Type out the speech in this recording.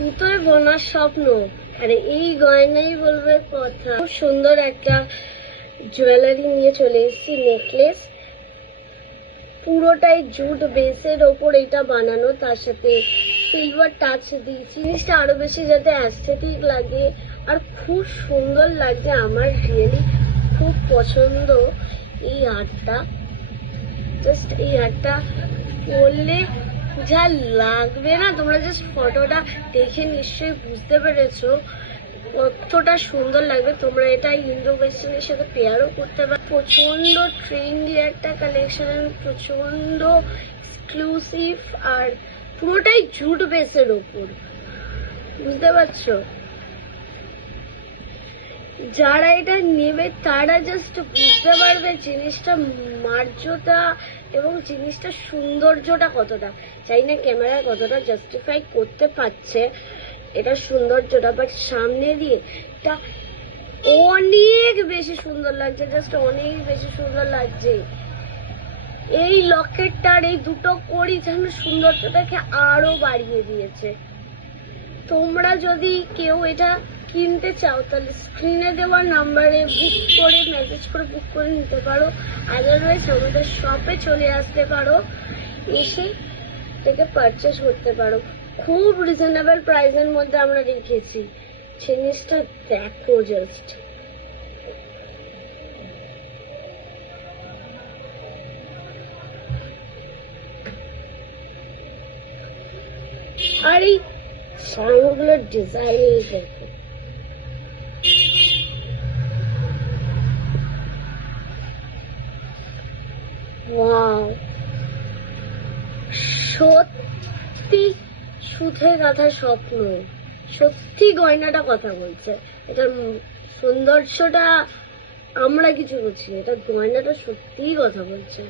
সুতোয় বোনার স্বপ্ন, আরে এই গয়নাই বলবে কথা। খুব সুন্দর একটা জুয়েলারি নিয়ে চলে এসেছি, নেকলেস, পুরোটাই জুট বেসের ওপর এটা বানানো, তার সাথে সিলভার টাচ দিয়েছি। জিনিসটা আরো বেশি যাতে অ্যাস্থেটিক লাগে আর খুব সুন্দর লাগছে। আমার রিয়েলি খুব পছন্দ এই হারটা। জাস্ট এই হারটা পরলে যা লাগবে না, তোমরা জাস্ট ফটোটা দেখে নিশ্চয়ই বুঝতে পেরেছো কতটা সুন্দর লাগবে। তোমরা এটা ইন্ডো ওয়েস্টার্নের সাথে পেয়ারও করতে পারো। প্রচন্ড ট্রেন্ডি একটা কালেকশন, প্রচন্ড এক্সক্লুসিভ, আর পুরোটাই জুট বেসের ওপর, বুঝতে পারছো? যারা এটা নেবে তারা জাস্ট বুঝতে পারবে জিনিসটা মার্জতা এবং জিনিসটা সৌন্দর্যটা কতটা। জানি না ক্যামেরায় কতটা জাস্টিফাই করতে পারছে এটা সৌন্দর্যটা, বাট সামনে দিয়ে এটা অনেক বেশি সুন্দর লাগছে, জাস্ট অনেক বেশি সুন্দর লাগছে। এই লকেটটার এই দুটো কড়ি যেন সৌন্দর্যটাকে আরো বাড়িয়ে দিয়েছে। তোমরা যদি কেউ এটা কিনতে চাও তাহলে স্ক্রিনে দেওয়া নাম্বারে বুক করে, মেসেজ করে বুক করে নিতে পারো। আদারওয়াইজ আমাদের শপে চলে আসতে পারো, এসে থেকে পারচেস করতে পারো। খুব রিজনেবল প্রাইসের মধ্যে আমরা রেখেছি। জিনিসটা দেখো জাস্ট, আর এই শাড়িগুলোর ডিজাইন দেখো, ওয়াও, সত্যি সুখে গাঁথা স্বপ্ন, সত্যি গয়নাটা কথা বলছে। এটার সৌন্দর্যটা আমরা কিছু বলছি, এটা গয়নাটা সত্যিই কথা বলছে।